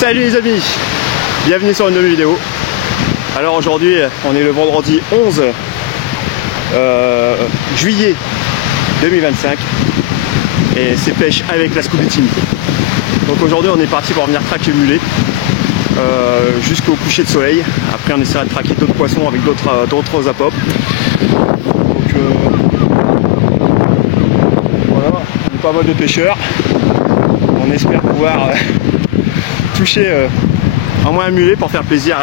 Salut les amis, bienvenue sur une nouvelle vidéo. Alors aujourd'hui on est le vendredi 11 juillet 2025 et c'est pêche avec la Scooby Team. Donc aujourd'hui on est parti pour venir traquer le mulet jusqu'au coucher de soleil. Après on essaiera de traquer d'autres poissons avec d'autres apopes. Donc voilà, on est pas mal de pêcheurs. On espère pouvoir toucher au moins un mulet pour faire plaisir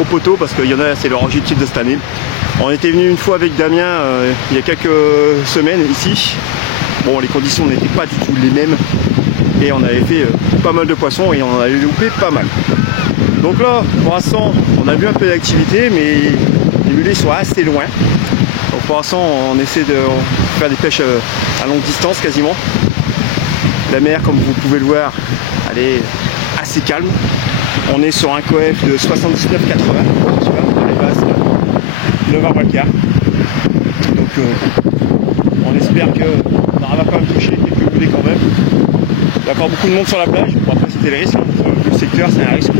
aux poteaux, parce qu'il y en a, c'est leur objectif de cette année. On était venu une fois avec Damien il y a quelques semaines ici. Bon, les conditions n'étaient pas du tout les mêmes et on avait fait pas mal de poissons et on en avait loupé pas mal. Donc là, pour l'instant, on a vu un peu d'activité, mais les mulets sont assez loin. Donc pour l'instant, on essaie de faire des pêches à longue distance quasiment. La mer, comme vous pouvez le voir, elle est assez calme. On est sur un coef de 79,80, tu vois, dans les basses 9h15. Donc on espère qu'on arrivera quand même toucher quelques mulets quand même. Il y a encore beaucoup de monde sur la plage. Bon, après c'était le risque, hein. Le secteur c'est un risque,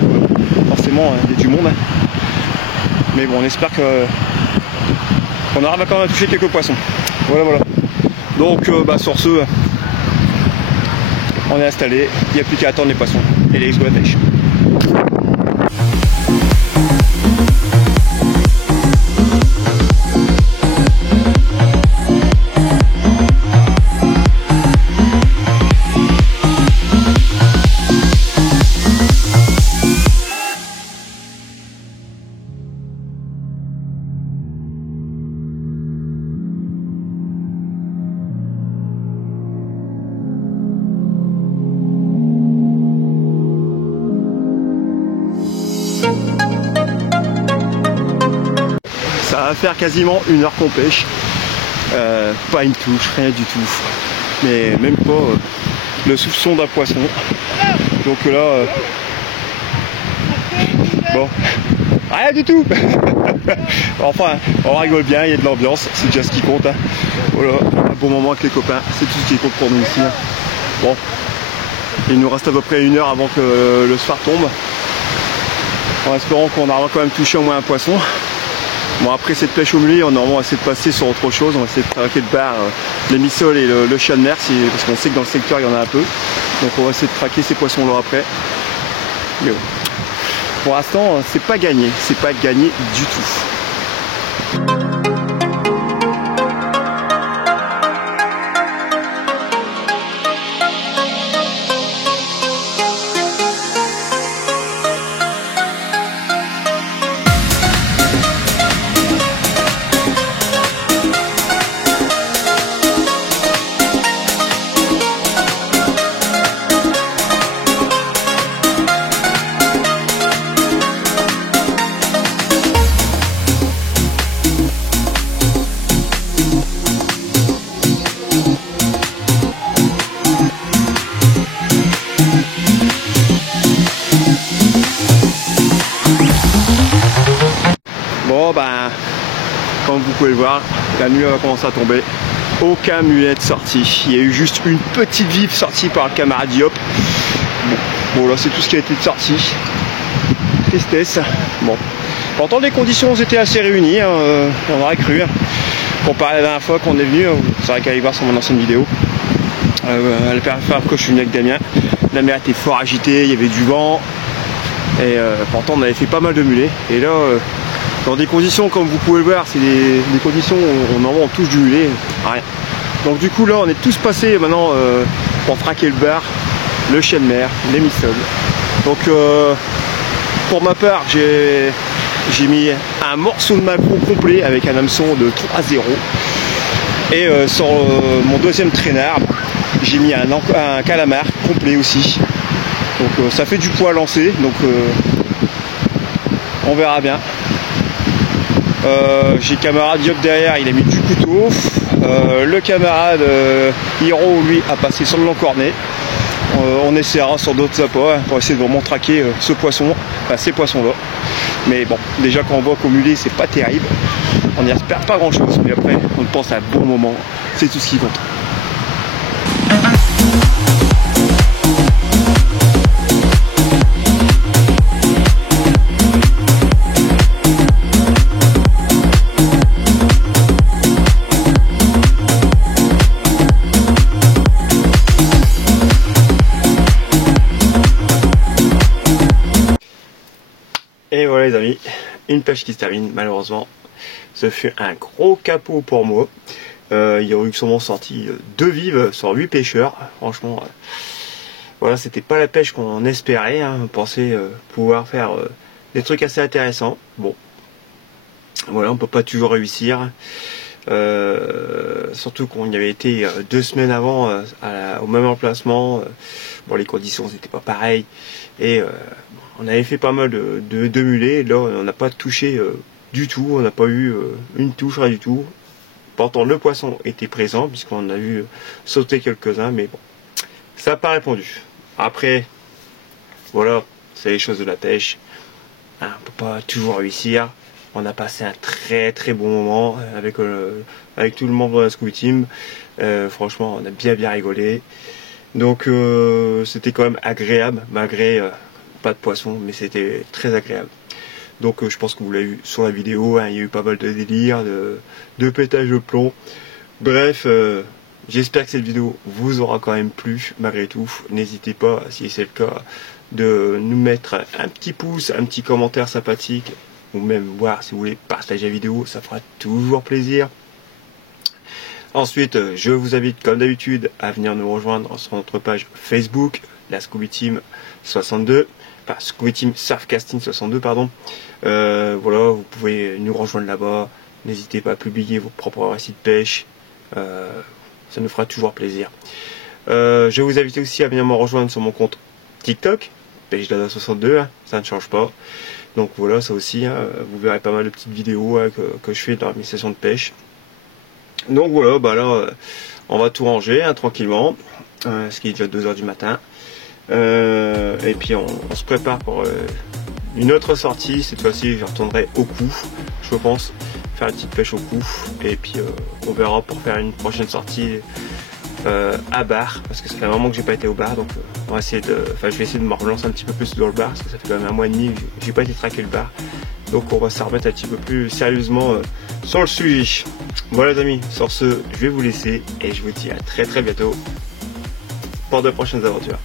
forcément il y a du monde. Mais bon, on espère qu'on arrivera quand même à toucher quelques poissons. Voilà. Donc sur ce, on est installé, il n'y a plus qu'à attendre les poissons et les go à pêche. Ça va faire quasiment 1 heure qu'on pêche, pas une touche, rien du tout, mais même pas le soupçon d'un poisson. Donc là, bon, rien du tout. Enfin, on rigole bien, il y a de l'ambiance, c'est déjà ce qui compte. Hein. Voilà, un bon moment avec les copains, c'est tout ce qui compte pour nous ici. Hein. Bon, il nous reste à peu près 1 heure avant que le soir tombe, en espérant qu'on arrivera quand même toucher au moins un poisson. Bon, après cette pêche au mulet, on va essayer de passer sur autre chose. On va essayer de traquer de bar les missoles et le chien de mer, parce qu'on sait que dans le secteur il y en a un peu. Donc on va essayer de traquer ces poissons là après. Mais bon. Pour l'instant, c'est pas gagné du tout. ben, comme vous pouvez le voir, la nuit va commencer à tomber. Aucun mulet de sortie. Il y a eu juste une petite vive sortie par le camarade Diop. Bon là c'est tout ce qui a été de sorti. Tristesse. Bon. Pourtant les conditions étaient assez réunies, hein, on aurait cru. Comparé à la dernière fois qu'on est venu, c'est vrai qu'à aller voir sur mon ancienne vidéo. La première fois que je suis venu avec Damien, la mer était fort agitée, il y avait du vent. Et pourtant on avait fait pas mal de mulets. Et là, dans des conditions comme vous pouvez le voir, c'est des conditions où on touche du mulet, rien. Donc du coup là on est tous passés maintenant pour traquer le bar, le chien de mer, les missoles. Donc pour ma part j'ai mis un morceau de maquereau complet avec un hameçon de 3-0. Et sur mon deuxième traînard, j'ai mis un calamar complet aussi. Donc ça fait du poids à lancer, donc on verra bien. J'ai le camarade Diop derrière, il a mis du couteau. Le camarade Hiro, lui, a passé sur le long cornet. On essaiera sur d'autres appâts pour essayer de vraiment traquer ce poisson, enfin ces poissons là. Mais bon, déjà quand on voit qu'au mulet c'est pas terrible, on n'y espère pas grand chose, mais après on pense à un bon moment, c'est tout ce qui compte. Et voilà les amis, une pêche qui se termine malheureusement. Ce fut un gros capot pour moi. Il y aurait eu sûrement sorti 2 vives sur 8 pêcheurs. Franchement, voilà, c'était pas la pêche qu'on espérait. Hein. On pensait pouvoir faire des trucs assez intéressants. Bon, voilà, on peut pas toujours réussir. Surtout qu'on y avait été 2 semaines avant au même emplacement. Bon, les conditions n'étaient pas pareilles. Et on avait fait pas mal de mulets. Et là, on n'a pas touché du tout. On n'a pas eu une touche, rien du tout. Pourtant, le poisson était présent, puisqu'on a vu sauter quelques-uns. Mais bon, ça n'a pas répondu. Après, voilà, c'est les choses de la pêche. Hein, on peut pas toujours réussir. On a passé un très bon moment avec tout le membre de la Scooby Team. Franchement, on a bien rigolé. Donc c'était quand même agréable, malgré pas de poisson, mais c'était très agréable. Donc je pense que vous l'avez vu sur la vidéo, hein, il y a eu pas mal de délire, de pétage de plomb. Bref, j'espère que cette vidéo vous aura quand même plu, malgré tout. N'hésitez pas, si c'est le cas, de nous mettre un petit pouce, un petit commentaire sympathique, ou même voir si vous voulez partager la vidéo, ça fera toujours plaisir. Ensuite, je vous invite comme d'habitude à venir nous rejoindre sur notre page Facebook, la Scooby Team 62, enfin Scooby Team Surfcasting 62 pardon. Voilà, vous pouvez nous rejoindre là-bas. N'hésitez pas à publier vos propres récits de pêche, ça nous fera toujours plaisir. Je vous invite aussi à venir me rejoindre sur mon compte TikTok, PêcheDada62, hein, ça ne change pas. Donc voilà, ça aussi, hein, vous verrez pas mal de petites vidéos hein, que je fais dans mes sessions de pêche. Donc voilà, bah là, on va tout ranger hein, tranquillement, ce qui est déjà 2 h du matin. Et puis on se prépare pour une autre sortie. Cette fois-ci, je retournerai au cou, je pense, faire une petite pêche au cou. Et puis on verra pour faire une prochaine sortie à bar, parce que ça fait un moment que j'ai pas été au bar, donc on va essayer de, je vais essayer de me relancer un petit peu plus dans le bar, parce que ça fait quand même 1 mois et demi que j'ai pas été traquer le bar, donc on va se remettre un petit peu plus sérieusement sur le sujet. Voilà les amis, sur ce je vais vous laisser et je vous dis à très bientôt pour de prochaines aventures.